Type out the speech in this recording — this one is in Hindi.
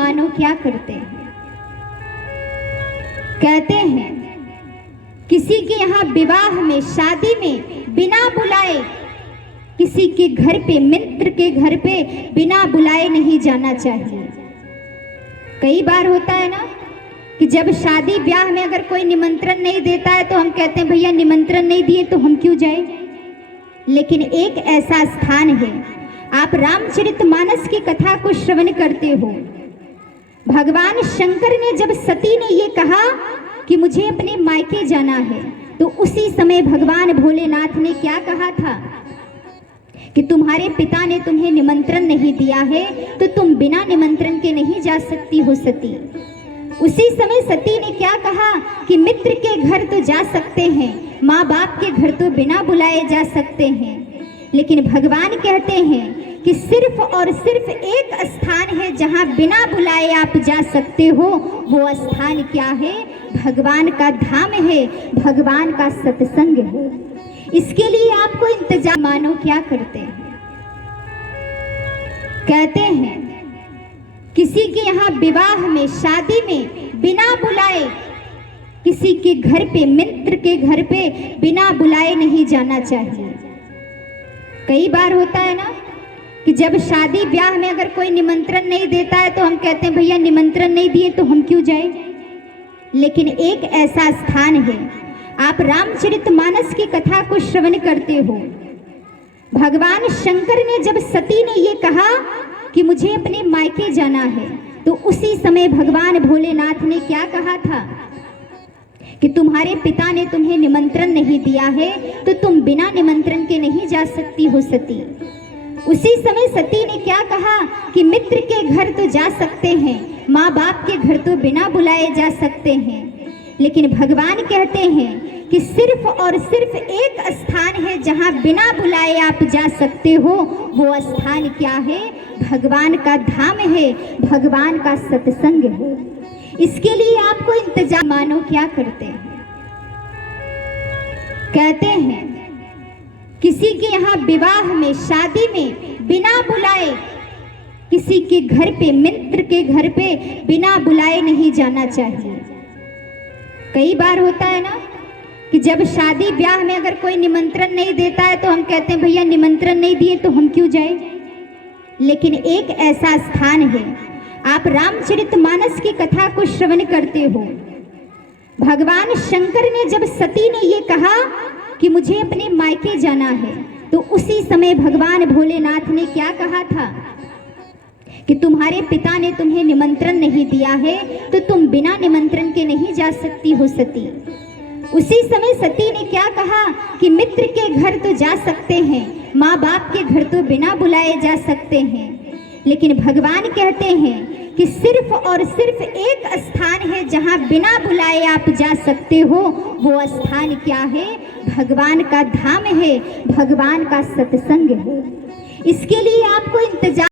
मानो क्या करते हैं। कहते हैं किसी के यहाँ विवाह में, शादी में बिना बुलाए, किसी के घर पे, मित्र के घर पे बिना बुलाए नहीं जाना चाहिए। कई बार होता है ना कि जब शादी ब्याह में अगर कोई निमंत्रण नहीं देता है तो हम कहते हैं भैया निमंत्रण नहीं दिए तो हम क्यों जाए। लेकिन एक ऐसा स्थान है, आप रामचरितमानस की कथा को श्रवण करते हो। भगवान शंकर ने जब सती ने ये कहा कि मुझे अपने मायके जाना है, तो उसी समय भगवान भोलेनाथ ने क्या कहा था कि तुम्हारे पिता ने तुम्हें निमंत्रण नहीं दिया है तो तुम बिना निमंत्रण के नहीं जा सकती हो सती। उसी समय सती ने क्या कहा कि मित्र के घर तो जा सकते हैं, माँ बाप के घर तो बिना बुलाए जा सकते हैं। लेकिन भगवान कहते हैं कि सिर्फ और सिर्फ एक स्थान है जहाँ बिना बुलाए आप जा सकते हो। वो स्थान क्या है? भगवान का धाम है, भगवान का सत्संग है। इसके लिए आपको इंतजार मानो क्या करते हैं। कहते हैं किसी के यहाँ विवाह में, शादी में बिना बुलाए, किसी के घर पे, मित्र के घर पे बिना बुलाए नहीं जाना चाहिए। कई बार होता है ना कि जब शादी ब्याह में अगर कोई निमंत्रण नहीं देता है तो हम कहते हैं भैया निमंत्रण नहीं दिए तो हम क्यों जाए। लेकिन एक ऐसा स्थान है, आप रामचरितमानस की कथा को श्रवण करते हो। भगवान शंकर ने जब सती ने ये कहा कि मुझे अपने मायके जाना है, तो उसी समय भगवान भोलेनाथ ने क्या कहा था कि तुम्हारे पिता ने तुम्हें निमंत्रण नहीं दिया है तो तुम बिना निमंत्रण के नहीं जा सकती हो सती। उसी समय सती ने क्या कहा कि मित्र के घर तो जा सकते हैं, माँ बाप के घर तो बिना बुलाए जा सकते हैं। लेकिन भगवान कहते हैं कि सिर्फ और सिर्फ एक स्थान है जहाँ बिना बुलाए आप जा सकते हो। वो स्थान क्या है? भगवान का धाम है, भगवान का सत्संग है। इसके लिए आपको इंतजार मानो क्या करते हैं। कहते हैं किसी के यहाँ विवाह में, शादी में बिना बुलाए, किसी के घर पे, मित्र के घर पे बिना बुलाए नहीं जाना चाहिए। कई बार होता है ना कि जब शादी ब्याह में अगर कोई निमंत्रण नहीं देता है तो हम कहते हैं भैया निमंत्रण नहीं दिए तो हम क्यों जाए। लेकिन एक ऐसा स्थान है, आप रामचरितमानस की कथा को श्रवण करते हो। भगवान शंकर ने जब सती ने ये कहा कि मुझे अपने मायके जाना है, तो उसी समय भगवान भोलेनाथ ने क्या कहा था कि तुम्हारे पिता ने तुम्हें निमंत्रण नहीं दिया है तो तुम बिना निमंत्रण के नहीं जा सकती हो सती। उसी समय सती ने क्या कहा कि मित्र के घर तो जा सकते हैं, माँ बाप के घर तो बिना बुलाए जा सकते हैं। लेकिन भगवान कहते हैं कि सिर्फ और सिर्फ एक स्थान है जहाँ बिना बुलाए आप जा सकते हो। वो स्थान क्या है? भगवान का धाम है, भगवान का सत्संग है। इसके लिए आपको इंतजार